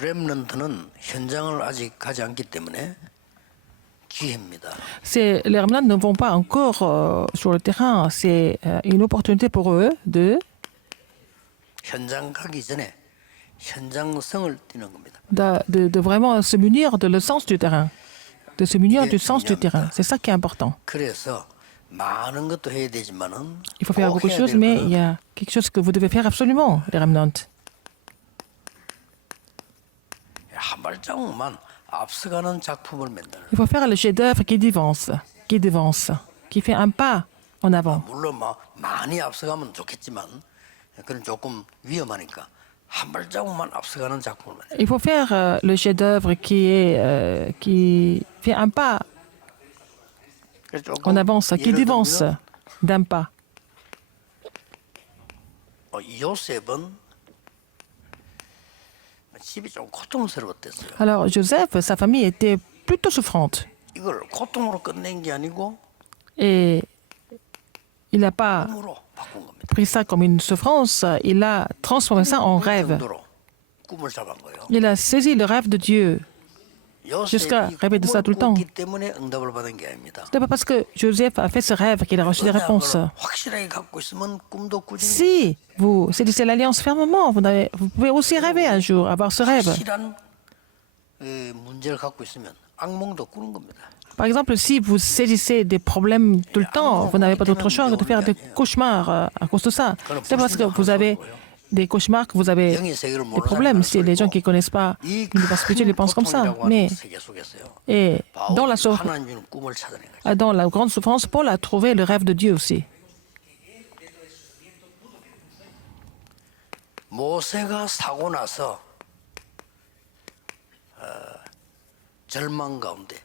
렘넌트는 현장을 아직 가지 않기 때문에 기회입니다. Les remnants ne vont pas encore sur le terrain. C'est une opportunité pour eux 현장 가기 전에 현장성을 띠는 겁니다. de vraiment se munir de le sens du terrain. De se munir du sens du terrain. C'est ça qui est important. 그래서 많은 것도 해야 되지만은 Il faut faire 꼭 beaucoup de 해야 choses, 될 mais 거는 il y a quelque chose que vous devez faire absolument, les remnants. 한 발자국만 앞서가는 작품을 만드는. Il faut faire le chef-d'œuvre qui fait un pas en avant. 물론 많이 앞서가면 좋겠지만 그건 조금 위험하니까 한 발자국만 앞서가는 작품을 만드는. Il faut faire le chef-d'œuvre qui fait un pas en avance, qui dévance d'un pas. 요셉은 집이 좀 고통스러웠댔어요. Alors Joseph, sa famille était plutôt souffrante. 이걸 고통으로 끝낸 게 아니고 Et il n'a pas 꿈으로 바꾼 겁니다. pris ça comme une souffrance, il a transformé ça en 그 rêve. 정도로 꿈을 잡은 거예요. Il a saisi le rêve de Dieu. Jusqu'à 요셉이 rêver de ça tout le temps. 꿈을 꿨기 때문에 응답을 받은 게 아닙니다. Ce n'est pas parce que Joseph a fait ce rêve qu'il a reçu des réponses. 확실하게 갖고 있으면 꿈도 꾸지는 Si vous saisissez l'alliance fermement, vous pouvez aussi rêver un jour, avoir ce rêve. 확실한 문제를 갖고 있으면 악몽도 꾸는 겁니다. Par exemple, si vous saisissez des problèmes tout le temps, vous n'avez pas d'autre choix que de faire des cauchemars à cause de ça. C'est parce que vous avez des cauchemars que vous avez 영의 세계를 des 모르는 problèmes. 사람은 Si les gens qui ne connaissent pas l'univers spirituel, ils pensent comme ça. Mais 세계 속에서요. et dans 하나님 주는 꿈을 찾아낸 거죠. dans la grande souffrance, Paul a trouvé le rêve de Dieu aussi. 모세가 사고 나서 절망 가운데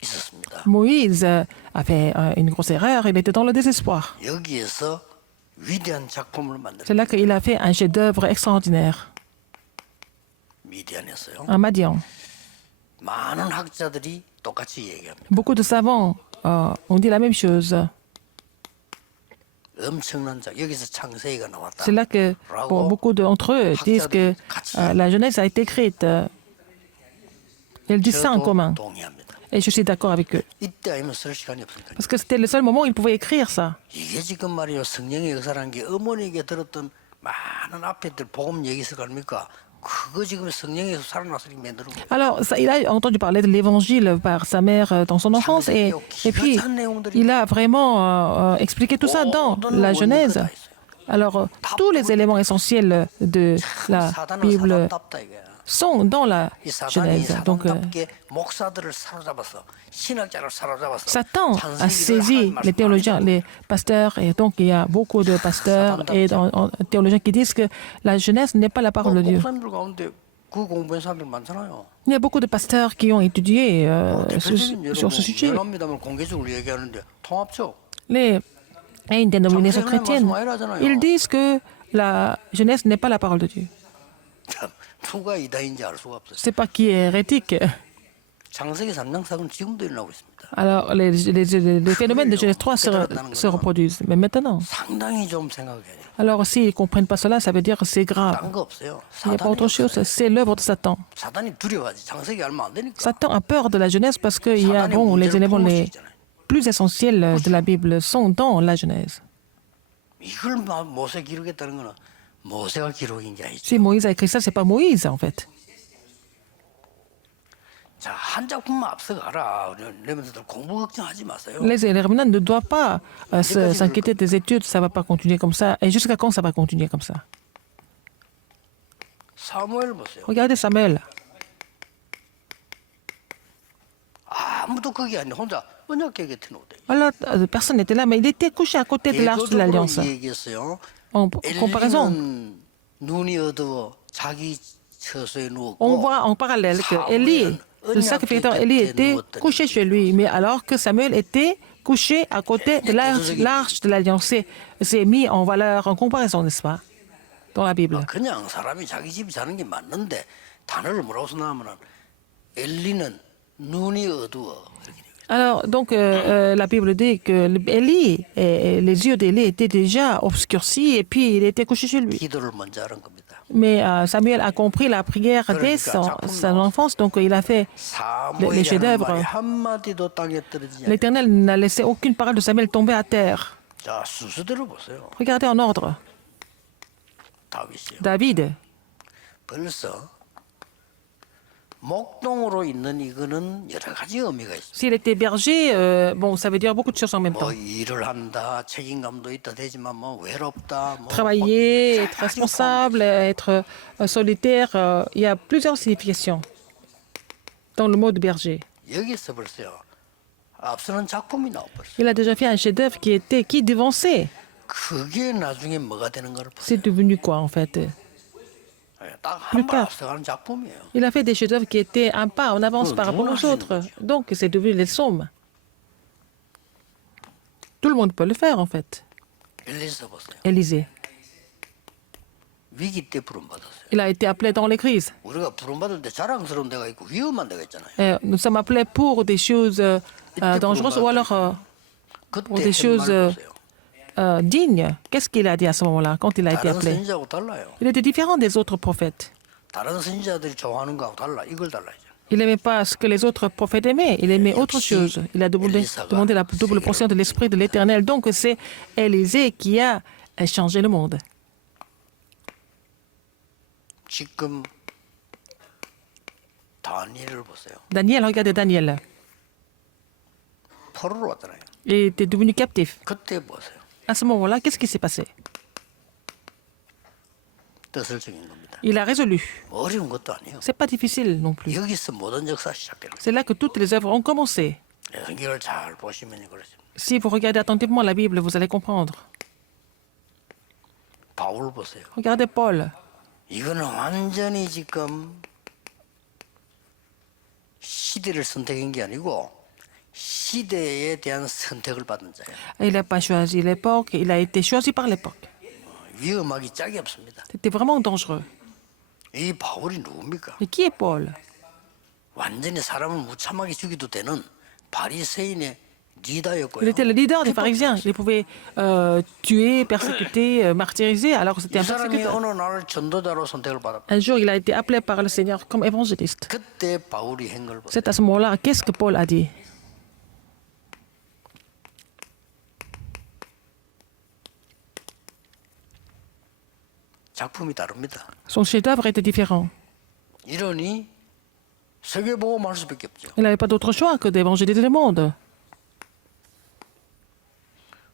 있었습니다. Moïse a fait une grosse erreur, il était dans le désespoir. 여기에서 위대한 작품을 만들었어요. C'est là qu'il a fait un chef-d'œuvre extraordinaire, 미디안에서요. un Madian. 많은 학자들이 똑같이 얘기합니다. Beaucoup de savants ont dit la même chose. 엄청난 작. 여기서 창세기가 나왔다. C'est là que beaucoup d'entre eux disent que la Genèse a été écrite. Ils disent ça en 저도 commun. 동의합니다. Et je suis d'accord avec eux. 이때 아니면 쓸 시간이 없으니까. Parce que c'était le seul moment où ils pouvaient écrire ça. 이게 지금 말이요 성령의 역사라는 게 어머니에게 들었던 많은 앞에들 복음 얘기 있을 거 아닙니까? 그거 지금 성령에서 살아나서 이렇게 만드는 거예요. Alors, il a entendu parler de l'évangile par sa mère dans son enfance et puis il a vraiment expliqué tout ça dans la Genèse. Alors, tous les éléments essentiels de la 사단은 Bible 사단답다 이거야. sont dans la 이 사단이 Genèse. Donc, 사단답게 목사들을 사로잡아서 신학자를 사로잡아서 Satan a 창세기를 saisi 하나님 les 말씀 théologiens, les pasteurs, et donc il y a beaucoup de pasteurs et théologiens qui disent que la Genèse n'est pas la parole de Dieu. 목사님들 가운데 그 공부한 사람들 많잖아요. Il y a beaucoup de pasteurs qui ont étudié 대표적인 sur ce sujet. 연합미담을 공개적으로 얘기하는데 통합죠. Une dénomination chrétienne, ils disent que la Genèse n'est pas la parole de Dieu. 참 누가 이다인지 알 수가 없어요. Je ne sais pas qui est hérétique. 창세기 3장 사건 지금도 일어나고 있습니다. Alors, les phénomènes de Genèse 3 se reproduisent, mais maintenant. 상당히 좀 생각해야 돼요. Alors, s'ils ne comprennent pas cela, ça veut dire que c'est grave. 딴 거 없어요. Il n'y a pas autre chose, c'est l'œuvre de Satan. 사단이 두려워하지. 창세기 알면 안 되니까. Satan a peur de la Genèse parce que il y a, bon, les éléments les plus essentiels de la Bible sont dans la Genèse. 이걸 모세 기록했다는 거는 모세가 기록인 게 아니죠. Si Moïse a écrit ça, c'est pas Moïse en fait. 자, 한 작품만 앞서가라. 여러분들 공부 걱정하지 마세요. Les remnants ne doivent pas s'inquiéter des études, ça va pas continuer comme ça. Et jusqu'à quand ça va continuer comme ça? 사무엘 보세요. Regardez Samuel. 아무도 거기 아니라 혼자 언약궤 곁에 놓대. Alors, personne n'était là, mais il était couché à côté de l'arche de l'Alliance. 얘기했어요. En comparaison, 엘리는 눈이 어두워 자기 처소에 누웠고 on voit en parallèle que Élie, le sacrificateur Élie, était couché chez lui, mais alors que Samuel était couché à côté de l'arche de l'Alliance. C'est mis en valeur, en comparaison, n'est-ce pas, dans la Bible. 그냥 사람이 자기 집에 자는 게 맞는데 단어를 뭐라고 써놨냐면은 엘리는 눈이 어두워. Alors, donc, la Bible dit que Élie, les yeux d'Élie étaient déjà obscurcis et puis il était couché chez lui. 기도를 먼저 하는 겁니다. Mais Samuel a compris la prière dès son enfance, donc il a fait les 사무엘이 하는 chefs-d'œuvre. 말이 한마디도 땅에 떨어지지 않아요. L'Éternel n'a laissé aucune parole de Samuel tomber à terre. 자, 순서대로 보세요. Regardez en ordre. 다윗이요. David, 벌써 목동으로 있는 이거는 여러 가지 의미가 있습니다. s'il était berger, bon, ça veut dire beaucoup de choses en même temps. 뭐 일을 한다, 책임감도 있다 되지만 뭐 외롭다, 뭐 Travailler, 여러 être 가지 responsable, être solitaire, il y a plusieurs significations dans le mot de berger. 여기서 벌써요. 앞서는 작품이 나와버렸어요. Il a déjà fait un chef-d'œuvre qui devançait. 그게 나중에 뭐가 되는 걸 보세요. C'est devenu quoi en fait? 딱 한 발 tard. 앞서가는 작품이에요. Il a fait des chefs-d'œuvre qui étaient un pas en avance par rapport aux autres. Donc c'est devenu les psaumes. Tout le monde peut le faire en fait. 엘리사 보세요. Élisée. 위기 때 부름받았어요. Il a été appelé dans les crises. 우리가 부름받을 때 자랑스러운 데가 있고 위험한 데가 있잖아요. Nous sommes appelés pour des choses dangereuses ou alors 그때 des 한 choses 말 보세요. dignes. Qu'est-ce qu'il a dit à ce moment-là quand il a été 다른 appelé? 선지자하고 달라요. Il était différent des autres prophètes. 다른 선지자들이 좋아하는 거하고 달라. 이걸 달라야죠. Il n'aimait pas ce que les autres prophètes aimaient, il aimait autre chose. Il a demandé la double portion de l'Esprit de l'Éternel. Donc c'est Élisée qui a changé le monde. 지금 다니엘을 보세요. Daniel, regardez Daniel. 포로로 왔잖아요. Il était devenu captif. 그때 보세요. À ce moment-là, qu'est-ce qui s'est passé? 뜻을 정한 겁니다. Il a résolu. 어려운 것도 아니에요. C'est pas difficile non plus. 여기서 모든 역사 시작되는 거예요. C'est là que toutes les œuvres ont commencé. 성경을 잘 보시면 그렇습니다. Si vous regardez attentivement la Bible, vous allez comprendre. 바울 보세요. Regardez Paul. 이거는 완전히 지금 시대를 선택한 게 아니고 시대에 대한 선택을 받은 자예요. Il n'a pas choisi l'époque, il a été choisi par l'époque. 위험하기 짝이 없습니다. C'était vraiment dangereux. 이 바울이 누굽니까? Et qui est Paul? 완전히 사람을 무참하게 죽이도 되는 바리새인의 리더였고요. Il était le leader des pharisiens. Il pouvait tuer, persécuter, martyriser. Alors c'était 이 un 사람이 persécuteur. 어느 날 전도자로 선택을 받았고 Un jour, il a été appelé par le Seigneur comme évangéliste. 그때 바울이 한 걸 보세요. C'est à ce moment-là, qu'est-ce que Paul a dit? 작품이 다릅니다. Son chef-d'œuvre était différent. 이러니 세계복음할 수밖에 없죠. Il n'avait pas d'autre choix que d'évangéliser le monde.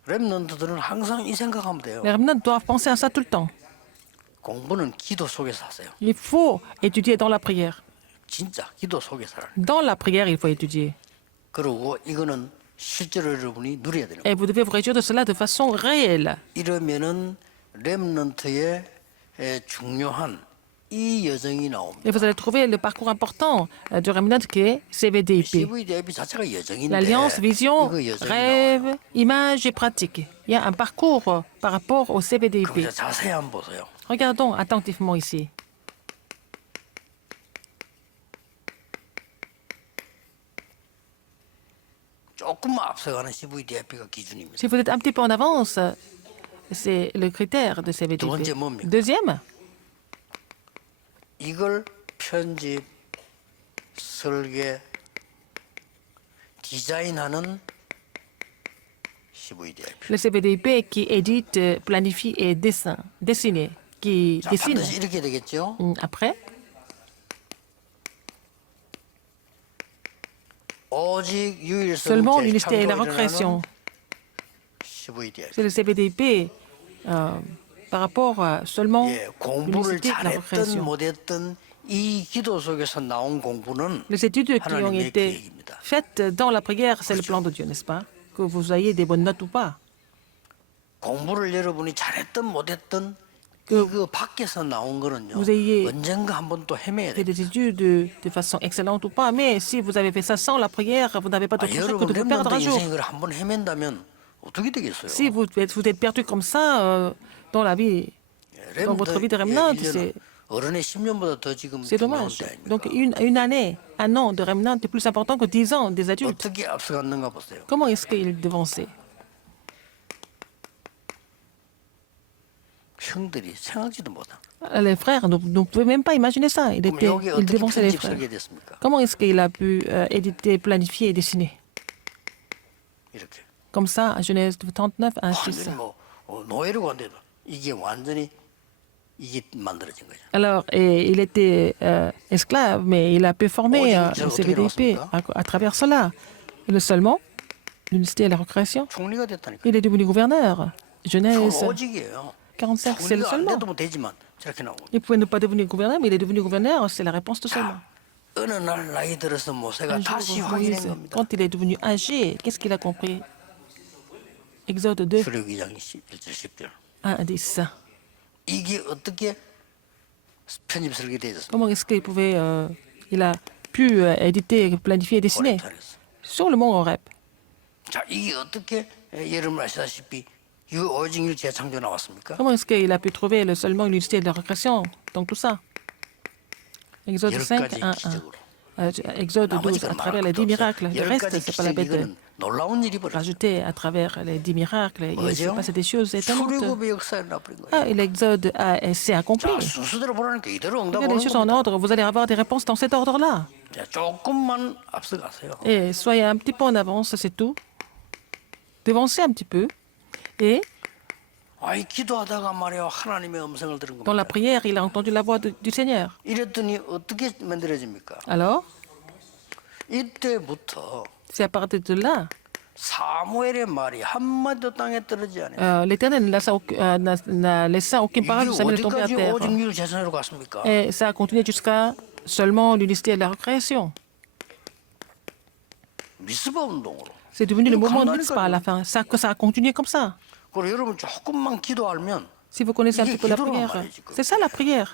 렘넌트들은 항상 이 생각하면 돼요. Les remnants doivent penser à ça tout le temps. 공부는 기도 속에서 하세요. Il faut étudier dans la prière. 진짜 기도 속에서 하라. Dans la prière, il faut étudier. 그리고 이거는 실제로 여러분이 누려야 되는 거예요. Et vous devez vous réjouir de cela de façon réelle. 이러면은 렘넌트의 중요한 이 여정이 나옵니다. Et vous allez trouver le parcours important du remnant qui est CVDIP. CVDIP 자체가 여정인데 L'alliance, vision, 이거 여정이 나와요. rêve, image et pratique. Il y a un parcours par rapport au CVDIP. 그럼 자세히 한번 보세요. Regardons attentivement ici. 조금만 앞서가는 CVDIP가 기준입니다. Si vous êtes un petit peu en avance, c'est le critère de CVDIP. 두 번째 뭡니까? Deuxième, 이걸 편집, 설계, 디자인하는 CVDIP. le CVDIP qui édite, planifie et dessine, qui 자, dessine. 반드시 이렇게 되겠죠? Après, 오직 유일성 seulement l'unité et la recréation. CVDIP. C'est le CVDIP par rapport à seulement 예, 공부를 l'unicité et la 잘했든 recréation. 못했든 이 기도 속에서 나온 공부는 Les études qui ont 하나님의 été 계획입니다. faites dans la prière, c'est le plan de Dieu, n'est-ce pas? Que vous ayez des bonnes notes ou pas. 공부를 여러분이 잘했든 못했든 그 밖에서 나온 거는요. vous ayez 언젠가 한번 또 헤매야 Fait 돼요. des études de façon excellente ou pas, mais si vous avez fait ça sans la prière, vous n'avez pas d'autre choix que 여러분 de vous perdre 렘넌트 un jour. 인생을 한번 헤맨다면 어떻게 되겠어요? Si vous êtes perdu comme ça dans la vie, dans votre vie de remnant, c'est 어른의 10년보다 더 지금 C'est 중요한 dommage. 때 아닙니까? Donc une année, un an de remnant est plus important que 10 ans des adultes. 어떻게 앞서갔는가 보세요. Comment est-ce qu'il devançait? 형들이 생각지도 못한. Les frères ne pouvaient même pas imaginer ça. Il 여기 어떻게 devançait les 편집 frères. 설계됐습니까? Comment est-ce qu'il a pu éditer, planifier et dessiner? 이렇게. Comme ça, à Genèse 39, 1, 6. 완전히 뭐 노예로 간데도 이게 완전히 이게 만들어진 거죠. Alors, et il était esclave, mais il a pu former CVDP à travers cela. Et le seulement, l'unicité et la recréation, 총리가 됐다니까. il est devenu gouverneur. Genèse 오직이에요. 45, c'est le 총리가 안 seulement. 돼도 뭐 되지만 저렇게 나오고. Il pouvait ne pas devenir gouverneur, mais il est devenu gouverneur, c'est la réponse tout seulement. 어느 날 나이 들어서 모세가 Un 다시 jour, 확인한 Moïse, 겁니다. quand il est devenu âgé, qu'est-ce qu'il a compris? Exode 2, 출애굽 2장 1절 10절. 1 à 10. 이게 어떻게 편집 설계되었습니까? Comment est-ce qu'il pouvait, il a pu éditer, planifier et dessiner sur le mont Horeb? 자, 이게 어떻게 여러분 아시다시피 오직 재창조 나왔습니까? Comment est-ce qu'il a pu trouver le seulement l'unité de la récréation? Donc tout ça. Exode 5, 1, 1. Exode 12, à travers les 10 miracles. Le reste, c'est pas la bête de 놀라운 일이 벌어졌어요. rajouter à travers les 10 miracles. Il s'est passé des choses étonnantes. 출애굽의 역사에 나버린 거예요. Ah, et l'Exode s'est accompli. 자, 순서대로 보라니까 이대로 응답 Regardez les 오는 choses en 겁니다. ordre, vous allez avoir des réponses dans cet ordre-là. 자, 조금만 앞서가세요. Et soyez un petit peu en avance, c'est tout. Devancez un petit peu. Et 아이 기도하다가 말이야 하나님의 음성을 들은 dans la 겁니다. prière, il a entendu la voix du Seigneur. 이랬더니 어떻게 만들어집니까? Alors, 이때부터 c'est à partir de là, 사무엘의 말이 한마디도 땅에 떨어지지 않아요. l'Éternel n'a laissé aucune parole de 이게 Samuel tomber à 어디까지 terre. 오직 율 재산으로 갔습니까? Et ça a continué jusqu'à seulement l'unité de la récréation. 미스바 운동으로. C'est devenu le 이거 moment de 간다니까요. Mitzvah à la fin. Ça a continué comme ça. 그리고 여러분 조금만 기도하면 Si vous connaissez un 이게 petit peu la 기도란 prière, 말이지, 그거. c'est ça la prière.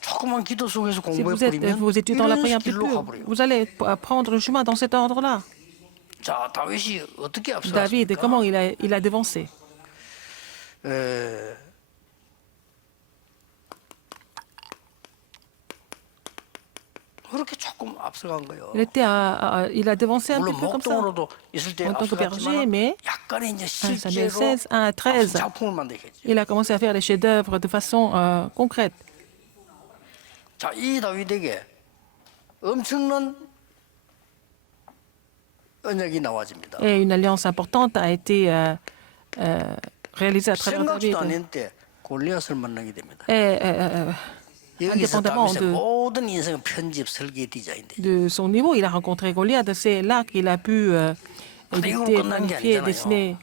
조금만 기도 속에서 Si vous 공부해버리면 étudiez dans la 이런 prière un peu 길로 plus, 가버려요. vous allez prendre le chemin dans cet ordre-là. 자, 다윗이 어떻게 David, 앞서갔습니까? comment il a devancé? 그렇게 조금 앞서간 거예요. Il a devancé un 물론 petit peu comme ça. 목동으로도 있을 때 En tant que berger, 앞서갔지만 mais 약간의 이제 1 Samuel 실제로 16, 1 à 13, 작품을 만들겠지. il a commencé à faire les chefs-d'œuvre de façon concrète. 자, 이 다윗에게 엄청난 언약이 나와집니다. Et une alliance importante a été réalisée à travers David. 생각지도 않은 때 골리앗을 만나게 됩니다. Et, 여기서 indépendamment 다윗의 de- 모든 인생은 편집, 설계, 디자인돼. de son niveau, il a rencontré Goliath. C'est là qu'il a pu éditer, planifier, dessiner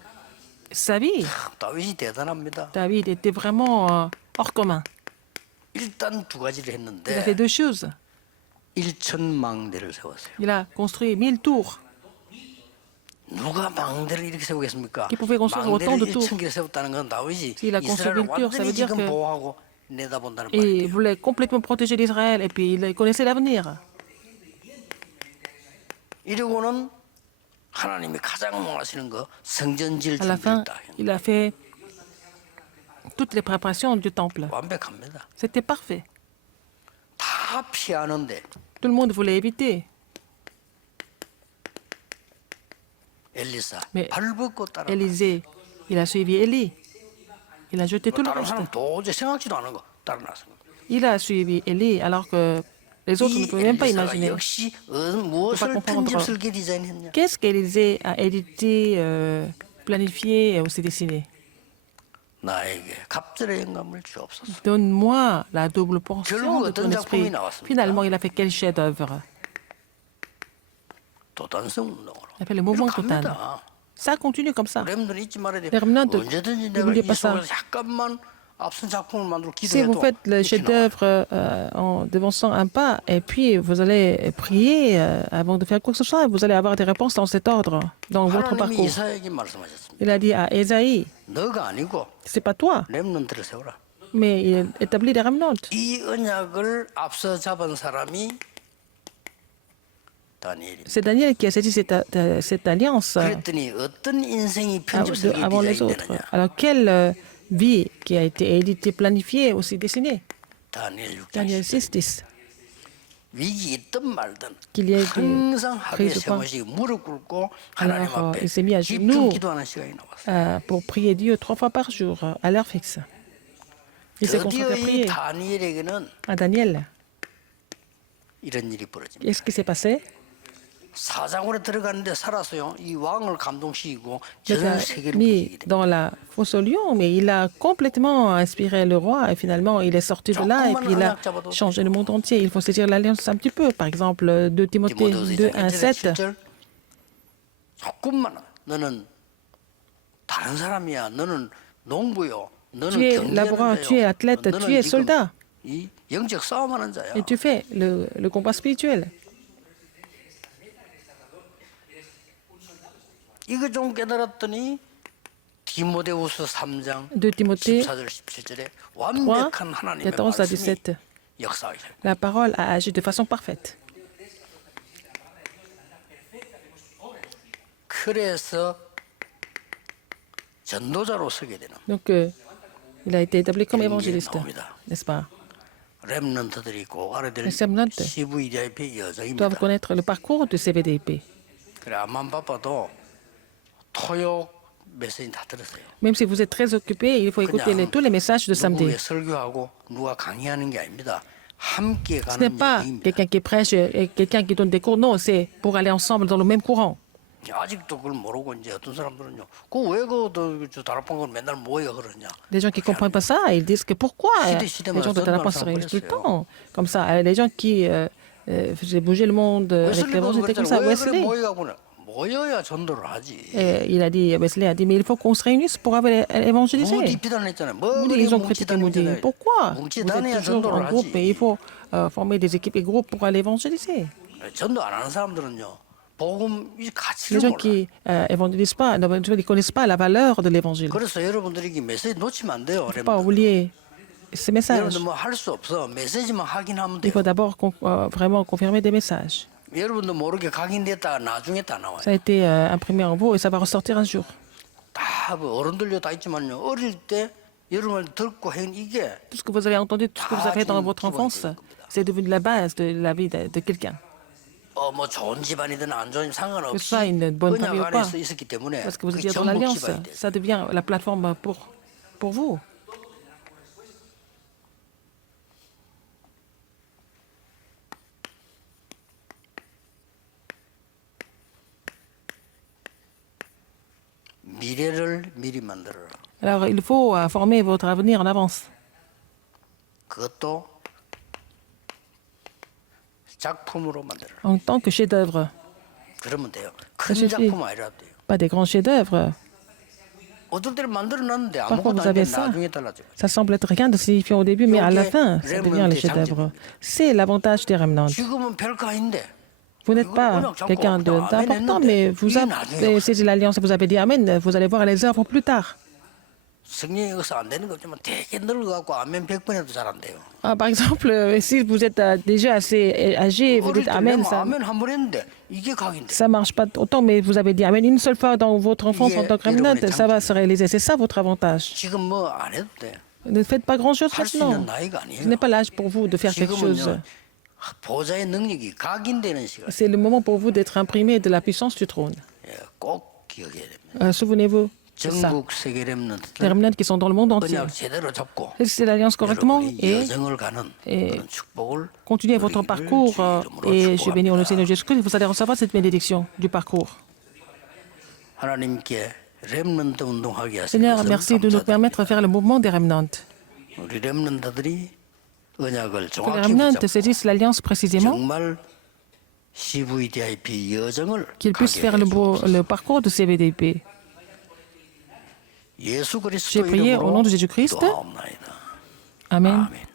sa vie. 다윗이 대단합니다. David était vraiment hors commun. 일단 두 가지를 Il a 했는데 fait deux choses. 1,000망대를 세웠어요. Il a construit 1000 tours. 누가 망대를 이렇게 세우겠습니까? Qui pouvait construire autant de 망대를 tours? 1,000개를 세웠다는 건 다윗이 S'il a construit 이스라엘을 1000 tours, ça veut 완전히 dire 지금 que- 보호하고 내다본다는 Et il 말이에요. voulait complètement protéger l'Israël. Et puis il connaissait l'avenir. 이러고는 하나님이 가장 원하시는 거 성전질 À la fin, 준비했다. il a fait toutes les préparations du temple. 완벽합니다. C'était parfait. 다 피하는데 Tout le monde voulait éviter. 엘리사 Mais 발벗고 따라. Élisée, il a suivi Élie. Il a jeté tout le 다른 reste. 사람 도저히 생각지도 않은 거 따라 나섰습니다. Il a suivi Élie alors que les autres ne 이 pouvaient même pas 엘리사가 imaginer. 역시 무엇을 comprendre. 편집 설계 디자인했냐? Qu'est-ce qu'Élisée a édité, planifié et aussi dessiné? 나에게 갑절의 영감을 주옵소서. Donne-moi la double portion 결국 de ton 어떤 esprit. 작품이 나왔습니까? Finalement, il a fait quel chef-d'œuvre? 도단성 운동으로. Il a fait le mouvement 이렇게 total. 갑니다. Ça continue comme ça. 렘넌트 잊지 말아야 돼. Les remnants, 언제든지 내가 n'oubliez 이 pas ça. 속에서 약간만 앞선 작품을 만들고 Si vous 기도해도 faites le 이렇게 나와요. chef-d'œuvre en devançant un pas, et puis vous allez prier avant de faire quoi que ce soit, vous allez avoir des réponses dans cet ordre, dans votre 하나님이 parcours. 이사야에게 말씀하셨습니다. Il a dit à Ésaïe, 너가 아니고 c'est pas toi, 렘넌트를 세워라. mais il établit des remnants. 이 언약을 앞서 잡은 사람이 다니엘입니다. C'est Daniel qui a saisi cette alliance 그랬더니 어떤 인생이 편집 설계 avant les autres. 디자인되느냐? Alors, quelle vie qui a été éditée, planifiée, aussi dessinée? 다니엘 6장 Daniel 10절. 6, 10. 위기 있든 말든 qu'il y ait des 항상 하루에 crises 세 ou pas. 번씩 무릎 꿇고 하나님 Alors, 앞에 il s'est mis à 집중 genoux 기도하는 시간이 나왔어요. pour prier Dieu 3 fois par jour à l'heure fixe. Il s'est concentré 드디어 à 이 prier. 다니엘에게는 À Daniel, 이런 일이 벌어집니다. qu'est-ce qui s'est passé? 사장으로 들어갔는데 살았어요. 이 왕을 감동시키고 Il 전 a 세계를 mis 움직이게 됩니다. dans la fosse au lion, mais il a complètement inspiré le roi et finalement il est sorti de là et puis il a changé le monde entier. Il faut saisir l'alliance un petit peu. Par exemple, 2 Timothée 2, 1, 7. 7절 조금만 너는 다른 사람이야. 너는 농부요. 너는 Tu es laboureur, tu es athlète, tu es soldat 이 영적 싸움하는 자야. et tu fais le combat spirituel. 이거 좀 깨달았더니 디모데후서 3장 2 Timothée 14절 17절에 완벽한 하나님의 14 à 말씀이 17. 역사하기 시작해요. La parole a agi de façon parfaite. 그래서 전도자로 서게 되는 Donc, il a été établi comme 이게 évangéliste, 나옵니다. n'est-ce pas? 렘넌트들이 꼭 알아야 될 Les remnants CVDIP doivent 여정입니다. connaître le parcours de CVDIP. 그래 암만 바빠도 토요 메시지 다 들었어요. Même si vous êtes très occupé, il faut écouter tous les messages de samedi. 누구의 설교하고 누가 강의하는 게 아닙니다. 함께 Ce n'est 가는 pas 여행입니다. quelqu'un qui prêche et quelqu'un qui donne des cours. Non, c'est pour aller ensemble dans le même courant. 아직도 그걸 모르고 이제 어떤 사람들은요. 그왜그 다락방을 맨날 모여 그러냐. Les gens qui ne comprennent pas ça, ils disent que pourquoi les gens de Talapin se réunissent tout le temps. Comme ça, les gens qui faisaient bouger le monde avec l'évangile, c'était comme ça. 왜 그래 Wesley, 모여가구나. 모여야 전도를 하지. il a dit, Wesley a dit, mais il faut qu'on se réunisse pour évangéliser. 무디 비단했잖아요. 뭐 Moody, ils ont critiqué Moody. 뭉치다니잖아요. Pourquoi vous 뭉치 êtes 다녀야 toujours 전도를 en groupe et il 하지. faut former des équipes et groupes pour aller évangéliser. 전도 안 하는 사람들은요. 복음 이 Les 가치를 gens 몰라. qui évangélisent pas, ne connaissent pas la valeur de l'évangile. 그래서 여러분들이 이 메시지 놓치면 안 돼요. Il ne faut pas oublier ces messages. 여러분들 뭐 할 수 없어. 메시지만 확인하면 Il 돼요. faut d'abord vraiment confirmer des messages. 여러분도 모르게 각인됐다가 나중에 다 나와요. Ça a été imprimé en vous et ça va ressortir un jour. 다 어른들도 다 있지만요. 어릴 때 여러분을 듣고 한 이게 Tout ce que vous avez entendu, tout ce que vous avez fait dans votre enfance, c'est devenu la base de la vie de quelqu'un. 뭐 좋은 집안이든 안 좋은 Que 상관없이 ce soit une bonne famille 언약 ou pas, 안에서 있었기 때문에 parce que vous 그게 étiez dans 전복 l'alliance, 집안이 돼. ça devient la plateforme pour vous. 미래를 미리 만들어라. Alors il faut former votre avenir en avance. 그것도 작품으로 만들어라. En tant que chef-d'œuvre. 그러면 돼요. 큰 suffit. 작품 아니라도 돼요. Pas des grands chefs-d'œuvre. 어떨 때는 만들어놨는데 Parfois, 아무것도 vous 안 avez 돼 ça. 나중에 달라져요. Ça semble être rien de signifiant au début, mais à la fin, ça devient les chefs-d'œuvre. C'est l'avantage des remnants. 지금은 별거 아닌데 Vous n'êtes pas quelqu'un d'important, mais vous avez saisi l'alliance et vous avez dit Amen. Vous allez voir les œuvres plus tard. 성령의 역사 안 되는 거 없지만 되게 늙어갖고 아멘 100번 해도 잘 안 돼요. Par exemple, si vous êtes déjà assez âgé, vous 어릴 dites 때 Amen, 내가 ça 아멘 한 번 했는데 이게 각인데. ne marche pas autant, mais vous avez dit Amen une seule fois dans votre enfance en tant que remnant, ça va se réaliser. C'est ça votre avantage. 지금 뭐 안 해도 돼. Ne faites pas grand-chose 할 수 maintenant. 있는 나이가 아니에요. Ce n'est pas l'âge pour vous de faire quelque chose. 지금은요 보좌의 능력이 각인되는 시간. C'est le moment pour vous d'être imprimé de la puissance du trône. 예, 꼭 기억해야 됩니다. Souvenez-vous de ça. 전국 세계 Les 렘넌트들 remnants qui sont dans le monde entier. 언약 제대로 잡고 C'est l'alliance correctement 여러분이 et 여정을 가는 그런 축복을 continuez votre 우리를 parcours 주의 이름으로 et je bénis au nom du 축복합니다. Seigneur Jésus-Christ. Vous allez recevoir cette bénédiction du parcours. 하나님께 렘넌트 운동하게 하신 Seigneur, 것을 merci de nous 감사드립니다. permettre de faire le mouvement des remnants. 우리 렘넌트들이 언약을 Que les 정확히 remnants 붙잡고 saisissent l'alliance précisément, 정말 CVDIP 여정을 qu'ils puissent 가게 faire 해주옵소서. le parcours de CVDP. 예수 그리스도 J'ai prié au nom 이름으로 de Jésus-Christ. 기도하옵나이다. Amen. 아멘.